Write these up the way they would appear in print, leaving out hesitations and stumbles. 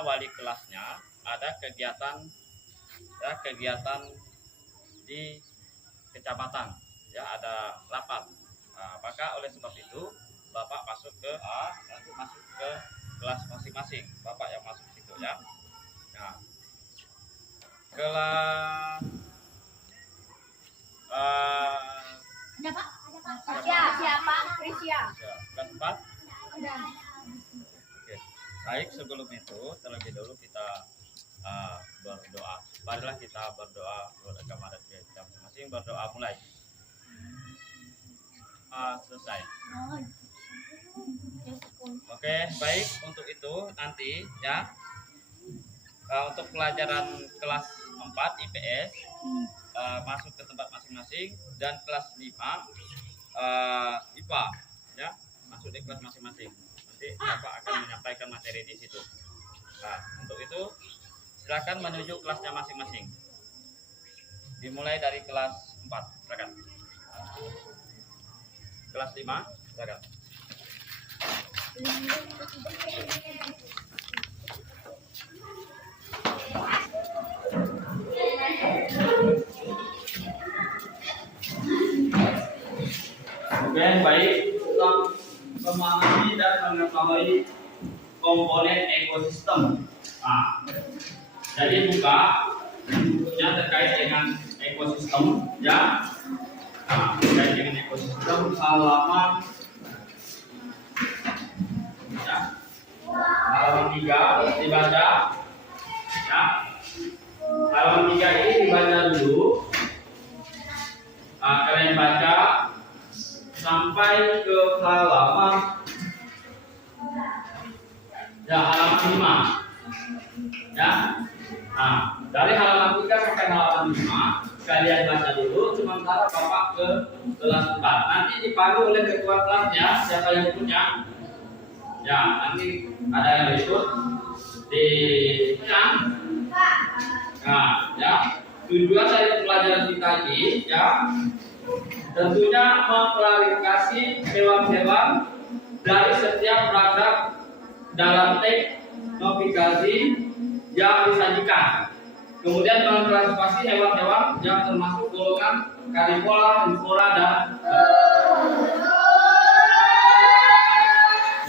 misalnya wali kelasnya ada kegiatan di kecamatan, ya ada rapat. Nah, maka oleh sebab itu Bapak masuk ke kelas masing-masing. Bapak yang masuk situ ya. Nah, kelas Siapa? Krisya. Kelas 4. Udah. Oke. Baik, sebelum itu terlebih dahulu kita berdoa. Marilah kita berdoa menurut agama dan kita masing-masing. Berdoa mulai. Selesai. Oke, baik, untuk itu nanti ya untuk pelajaran kelas 4 IPS masuk ke tempat masing-masing, dan kelas 5 IPA ya masuk di kelas masing-masing. Nanti Bapak akan menyampaikan materi di situ. Nah, untuk itu silakan menuju kelasnya masing-masing. Dimulai dari kelas 4, silakan. Kelas 5, silakan. Oke, baik. Untuk memahami dan mengetahui komponen ekosistem. Nah, jadi bukunya terkait dengan ekosistem ya. Nah, terkait dengan ekosistem halaman ya. Halaman 3 dibaca ya. Halaman 3 ini dibaca dulu. Kalian baca sampai ke halaman ya, halaman 5 ya. Nah, dari halaman 3 sampai halaman 5 kalian baca dulu, sementara Bapak ke kelas 4. Nanti dipandu oleh ketua kelasnya. Siapa yang ikutnya? Ya, nanti ada yang ikut di nah, ya. Tujuan dari pelajaran kita ini ya tentunya mengklarifikasi hewan-hewan dari setiap paragraf dalam teks navigasi yang disajikan. Kemudian mengklarifikasi hewan-hewan yang termasuk golongan Carnivora, Herbivora, dan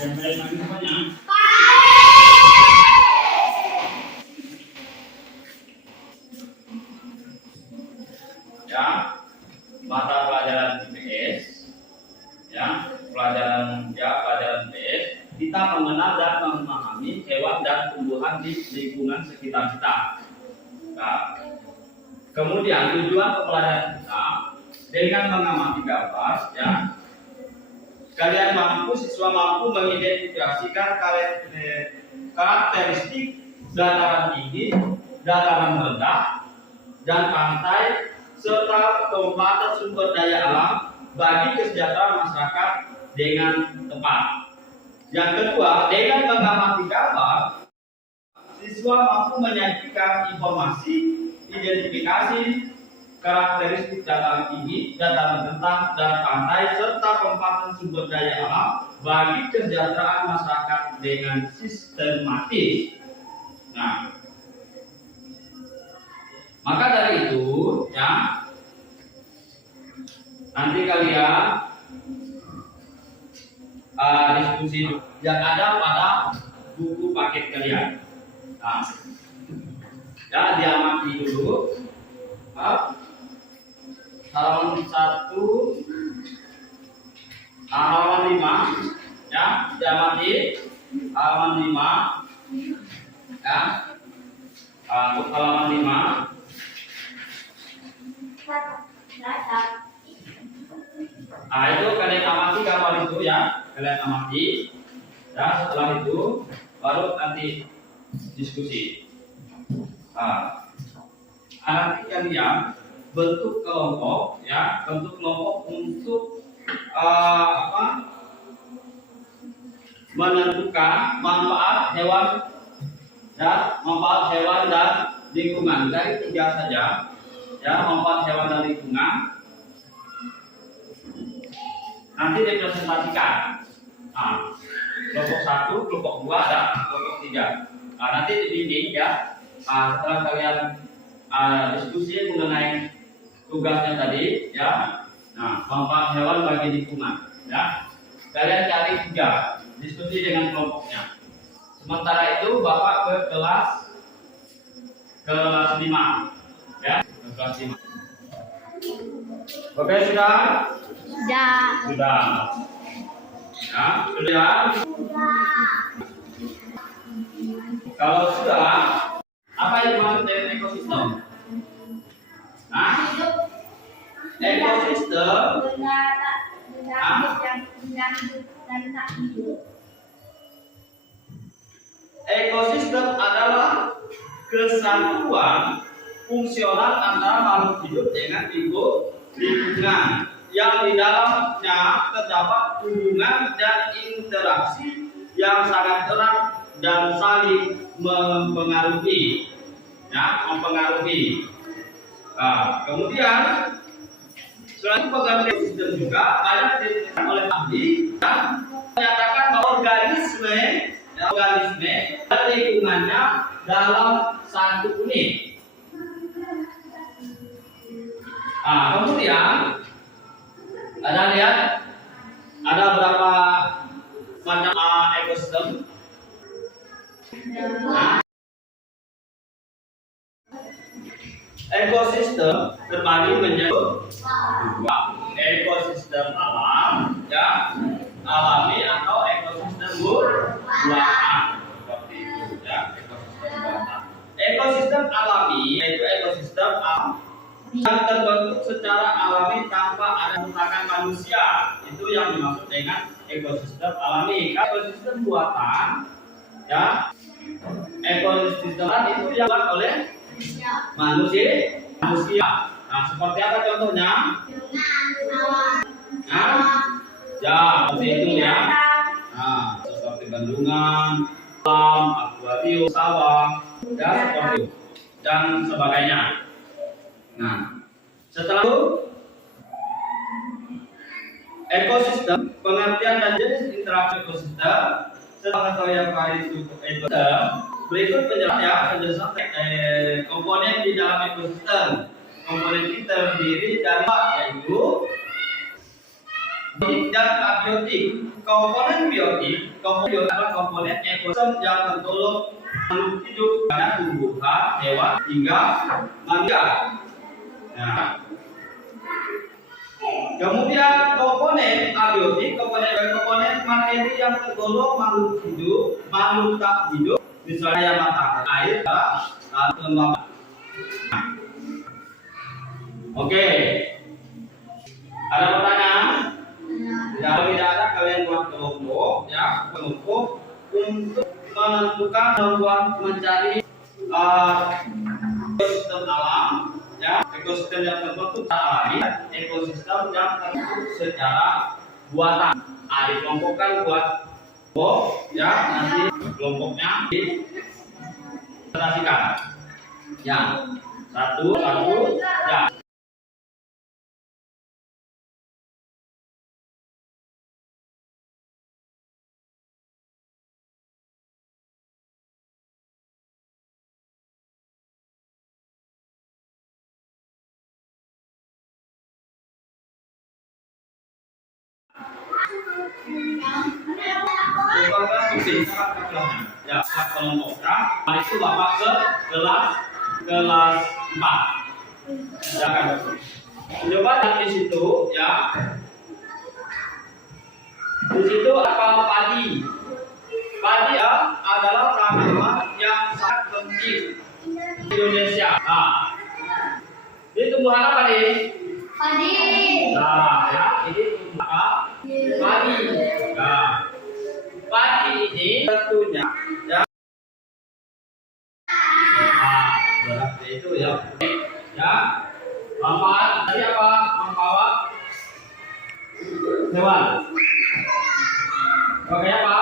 yang lain semuanya. Ya, mata pelajaran IPS ya, pelajaran IPS kita mengenal dan memahami hewan dan tumbuhan di lingkungan sekitar kita. Nah, kemudian tujuan pelajaran kita dengan mengamati gambar ya, siswa mampu mengidentifikasikan karakteristik dataran tinggi, dataran rendah, dan pantai serta keempatan sumber daya alam bagi kesejahteraan masyarakat dengan tepat. Yang kedua, dengan mengamati gambar, siswa mampu menyajikan informasi, identifikasi karakteristik dataran tinggi, dataran rendah, dan pantai serta keempatan sumber daya alam bagi kesejahteraan masyarakat dengan sistematis. Nah, maka dari itu ya, nanti kalian diskusi yang ada pada buku paket kalian. Nah, ya diamati dulu halaman 1, halaman 5 ya, diamati halaman 5 ya. Untuk halaman 5 itu kalian amati gambar itu ya, kalian amati ya. Setelah itu baru nanti diskusi. Nanti kalian bentuk kelompok ya, bentuk kelompok untuk menentukan manfaat hewan ya, manfaat hewan dan lingkungan. Dari 3 saja ya, manfaat hewan dan lingkungan nanti dipresentasikan. Kelompok 1, kelompok 2, dan kelompok 3. nanti dibimbing ya. Setelah kalian diskusi mengenai tugasnya tadi ya. Nah, manfaat hewan bagi lingkungan ya. Kalian cari 3, diskusi dengan kelompoknya. Sementara itu Bapak ke kelas 5 ya, ke kelas 5. Oke, sudah? Sudah. Ya, sudah. Kalau sudah, apa yang dimaksud dengan ekosistem? Nah, ekosistem ekosistem adalah kesatuan fungsional antara makhluk hidup dengan lingkungan yang di dalamnya terdapat hubungan dan interaksi yang sangat erat dan saling mempengaruhi, ya, mempengaruhi. Nah, kemudian selain pengertian ekosistem juga banyak diteliti oleh ahli dan menyatakan bahwa organisme dan lingkungannya dalam satu unit. Nah, kemudian ada lihat ada berapa macam ekosistem. Nah, ekosistem terbagi menjadi 2, ekosistem alam ya, alami atau ekosistem buatan seperti itu ya, ekosistem buatan. Ekosistem alami yaitu ekosistem alam yang terbentuk secara alami tanpa ada hentakan manusia, itu yang dimaksud dengan ekosistem alami. Ekosistem buatan ya, ekosistem itu yang dibuat oleh manusia. Nah, seperti apa contohnya? Nah, ya seperti itu ya. Nah, seperti bendungan, kolam, akuarium, sawah, ya seperti itu dan sebagainya. Nah, setelah itu ekosistem, pengertian dan jenis interaksi ekosistem. Setelah yang itu ekosistem, berikut penjelasan komponen di dalam ekosistem. Komponen ini terdiri dari yaitu biotik dan abiotik. Komponen biotik adalah komponen ekosistem yang tergolong makhluk hidup pada tumbuhan, hewan hingga manusia. Nah, kemudian komponen abiotik, komponen materi yang tergolong makhluk hidup, makhluk tak hidup, misalnya matahari, air, dan kelembaban. Oke, ada pertanyaan? Kalau tidak ada, kalian buat kelompok, ya, kelompok untuk menentukan membuat mencari ekosistem alam. Ya, ekosistem yang terbentuk secara alami, ekosistem yang terbentuk secara buatan. Dikelompokkan buat kelompok, ya, nanti kelompoknya dipresentasikan. Ya, satu, ya. Ya, kelompoknya. Nah, itu Bapak ke kelas 4. Silakan. Coba di situ ya. Di situ apa padi? Padi ya adalah tanaman yang sangat penting di Indonesia. Nah, ini tumbuhan apa nih? Padi. Nah, ya, ini tumbuhan padi. Nah, padi ini tentunya ya. Nah, berarti itu ya. Ya. Manfaat tadi apa? Manfaat hewan. Oke apa?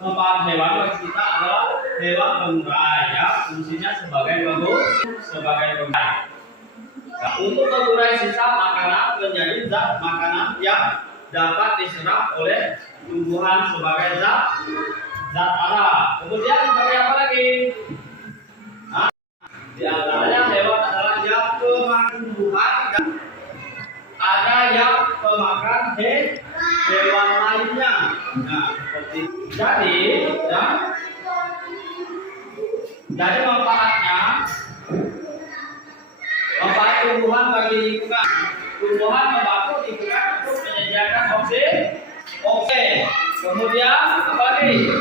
Manfaat hewan bagi kita adalah hewan pengurai ya. Fungsinya sebagai pengurai. Nah, untuk mengurai sisa makanan menjadi zat makanan yang dapat diserap oleh tumbuhan sebagai zat zat ara. Kemudian sebagai apa lagi? Nah, di antaranya hewan adalah yang pemakan tumbuhan, ada yang pemakan hewan lainnya. Nah, seperti jadi, ya. Jadi manfaat tumbuhan bagi lingkungan. Tumbuhan membantu lingkungan untuk menyediakan oksigen. Kemudian apa lagi?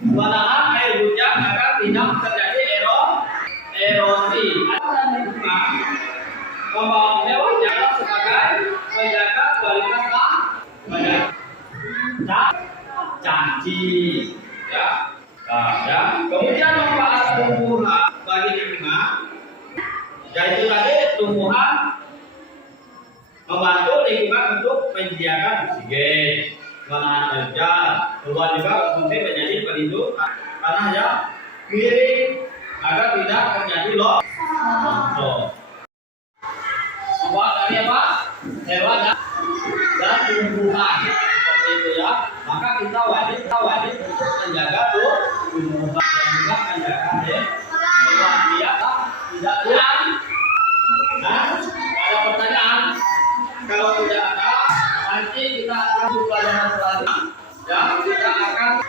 Menahan air hujan agar tidak terjadi erosi. Dan lingkungan membantu hewan yang sebagai menjaga kualitas cacing. Ya. Ya. Kemudian manfaat tumbuhan bagi lingkungan, yaitu tadi tumbuhan membantu lingkungan untuk menyediakan oksigen, menahan kerja, kemudian juga mungkin menjadi pelindung tanah yang miring agar tidak terjadi longsor. Membuat dari apa? Hewan dan tumbuhan seperti itu ya. Maka kita wajib untuk menjaga tumbuhan dan juga menjaga hewan dia tidak hilang. Nah, ada pertanyaan? Kalau tidak ada, nanti kita akan pelajaran selanjutnya. Ya, kita akan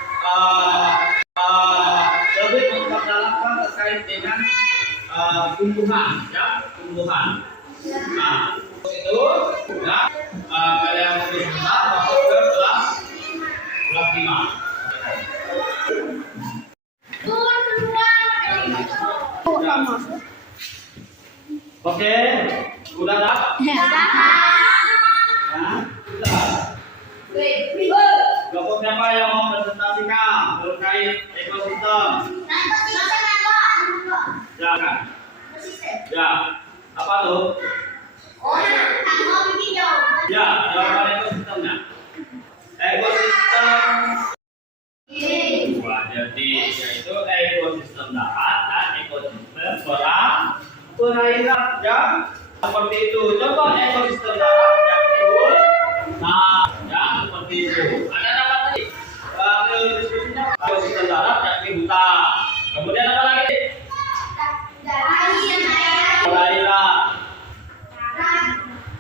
lebih memperdalamkan terkait dengan tumbuhan, ya, tumbuhan. Nah, itu, ya, kalian lebih besar masuk ke kelas 5. Oke, udah dah? Nah, sudah. Kelompok siapa yang mau presentasikan terkait ekosistem? Ya, kan? Ya, apa tuh? Ya, jawaban ekosistemnya. Ekosistem dua, jadi yaitu ekosistem darat dan ekosistem perairan, ya. Seperti itu. Contoh ekosistem darat yang timbul. Nah, ya seperti itu. Ada apa tadi? Diskusinya ekosistem darat yakni hutan. Kemudian apa lagi? Perairan.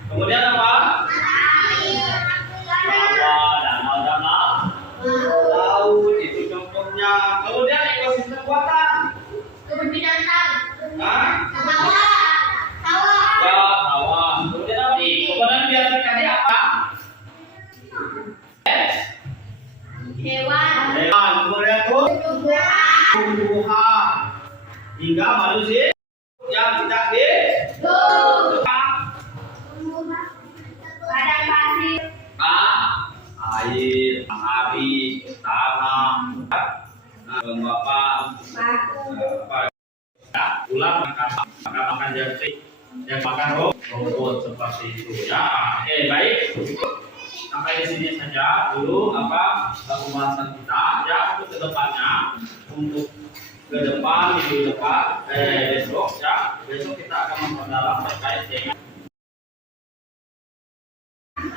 Kemudian apa? Bawah, danau, laut itu contohnya. Kemudian ekosistem buatan. Nah, ya, sawah. Kemudian apa? Kemudian biasa tadi apa? Hewan. Kemudian tuh tumbuhan hingga manusia yang tidak hidup. Air, hari, tanah, bapak, ular makan jangkrik, yang makan rumput seperti itu. Ya, oke baik. Sampai di sini saja dulu pembahasan kita. Ya, untuk kedepannya, untuk ke depan minggu depan, besok ya, besok kita akan memperdalam terkait dengan.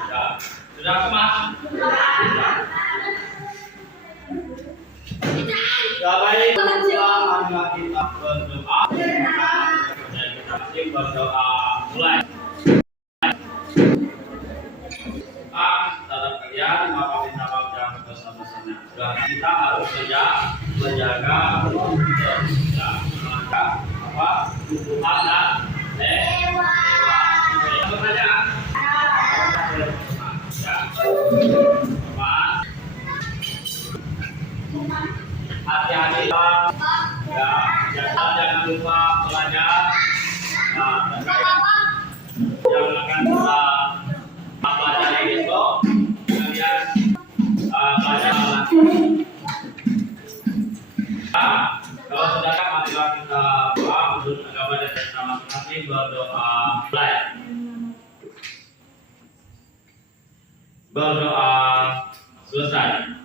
Ya, sudah kemas? Ya baik, marilah kita berdoa. Kita masih berdoa mulai. Terhadap kalian, maka minta maaf yang besar-besarnya. Dan kita harus menjaga tumbuhan dan hewan. Pertanyaan? Hati-hati ya, jangan lupa belajar yang akan kita pelajari besok. Kalian belajar lagi. Kalau sudah marilah kita doa untuk agama dan kita masing-masing berdoa. Berdoa selesai.